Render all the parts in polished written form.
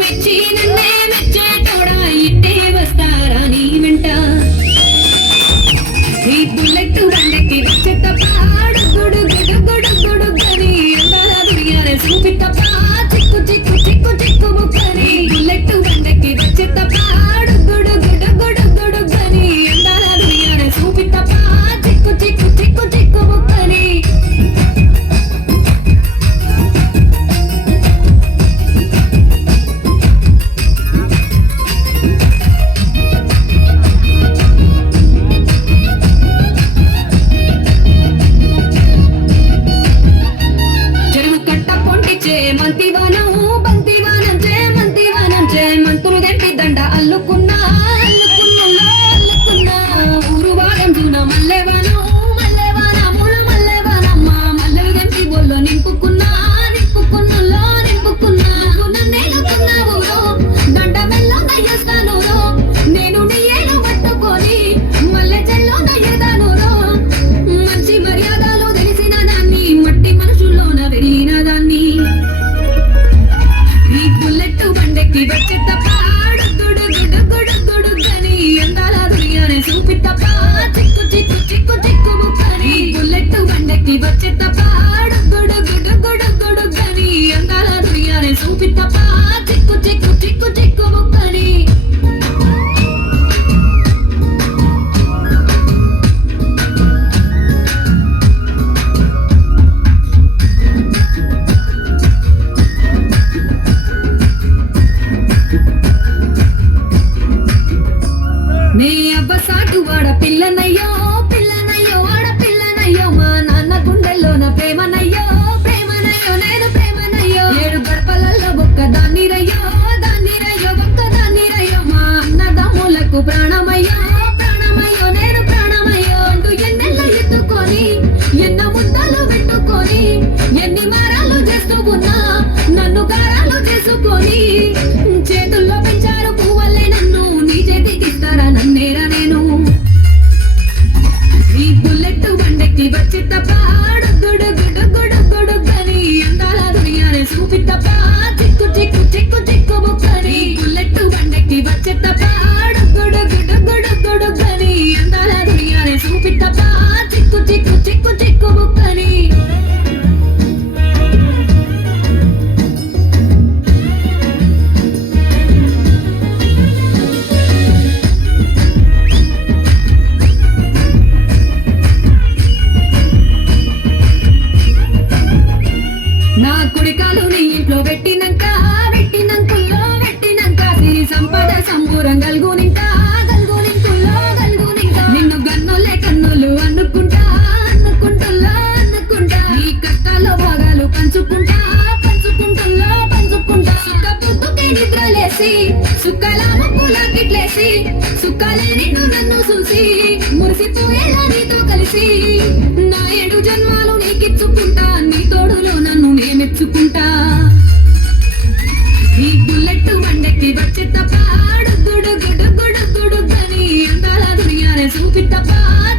మెచ్చి నన్నే మెచ్చేటోడా ఇట్టే వస్తారా నీ వెంట ఈ బుల్లెట్ బండకి వచ్చేత పాడు గుడు గుడు గుడు గుడు గని అందాల దునియానే చూపితప్ప చిక్కు చిక్కు చిక్కు చిక్కు ముక్కని బుల్లెట్ బండకి వచ్చేత పాడు గుడు గుడు గుడు గుడు గని అందాల దునియానే చూపితప్ప చిక్కు చిక్కు చిక్కు చిక్కు ముక్కని మంతివానం బంతివానం చే మంతులు గంటి దండ అల్లుకున్నా అల్లుకున్నా అల్లుకున్నా ఊరు వారం జూన మల్లెవానం మల్లెవానములు మల్లెవానమ్మ మల్లెలు గంటి బొల్లో నింపుకున్నా నింపుకున్నులో నింపుకున్నా నన్నేలుకున్నావు దండ మెల్లో నయ్యేస్తాను నేను నీ ఏలు పట్టుకొని మల్లె చెల్లో నయ్యేదాను మంచి మర్యాదలు తెలిసిన దాన్ని మట్టి మనుషుల్లోన వెళ్ళిన దాన్ని వచ్చేత పాడు గుడు గుడు గుడు గుడు గని అందాల దునియానే చూపితప్ప చిక్కు చిక్కు చిక్కు చిక్కు ముక్కని బుల్లెట్ బండకి వచ్చేత పాడు గుడు గుడు గుడు గుడు గని అందాల దునియానే చూపితప్ప చిక్కు చిక్కు చిక్కు చిక్కు ముక్కని నీ అబ్బ సాటు వాడ పిల్లనయ్యో పిల్లనయ్యో వాడ పిల్లనయ్యో మా నాన్న గుండెల్లోన ప్రేమనయ్యో ప్రేమనయ్యో నేను ప్రేమనయ్యో ఏడు గర్భలలో ఒక్క దాన్ని రయ్యో ఒక్క దాన్ని రయ్యో మా అన్నదమ్ములకు ప్రాణమయ్యో ప్రాణమయ్యో నేను ప్రాణమయ్యో అంటూ ఎన్నెల్ల ఎత్తుకొని ఎన్న ముద్దలు పెట్టుకొని ఎన్ని మారాలు చేస్తూ ఉన్నా నన్ను గారాలు చేసుకొని చేతుల్లో పెంచారు పువ్వల్లే నన్ను నీ చేతికిస్తారా నన్నేరా నేను ఈ బుల్లెట్ బండకి వచ్చేత పాడు గుడు గుడు గుడు గుడు గని అందాల దునియానే చూపితప్ప చిక్కు చిక్కు చిక్కు చిక్కు ముక్కని బుల్లెట్ బండకి వచ్చేత పాడు గుడు గుడు గుడు గుడు గని అందాల దునియానే చూపితప్ప చిక్కు చిక్కు చిక్కు చిక్కు ముక్కని నా కుడికాలు నీ ఇంట్లో పెట్టినంక సిరి సంపద సంబూరం గల్గునింక నిన్ను గన్నోలే కన్నులు అనుకుంటా నీ కష్టాల్లో భాగాలు పంచుకుంటా సుఖ పొద్దుకే నిద్రలేసి సుఖాల ముక్కులా గిట్లేసి సుఖాలే నిన్ను నన్ను చూసి మురిసిపోయేలా నీతో కలిసి నా 7 జన్మాలు నీకిచ్చుకుంటా నీ తోడులో నన్ను నేమెచ్చుకుంటా ఈ బుల్లెట్ బండకి వచ్చేత పాడు గుడు గుడు గుడు గుడు గని అందాల దునియానే చూపితప్ప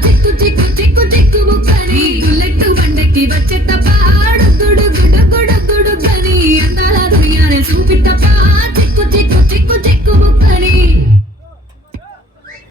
చిక్కు చిక్కు చిక్కు చిక్కు ముక్కని బుల్లెట్ బండకి వచ్చేత పాడు గుడు గుడు గుడు గుడు గని అందాల దునియానే చూపితప్ప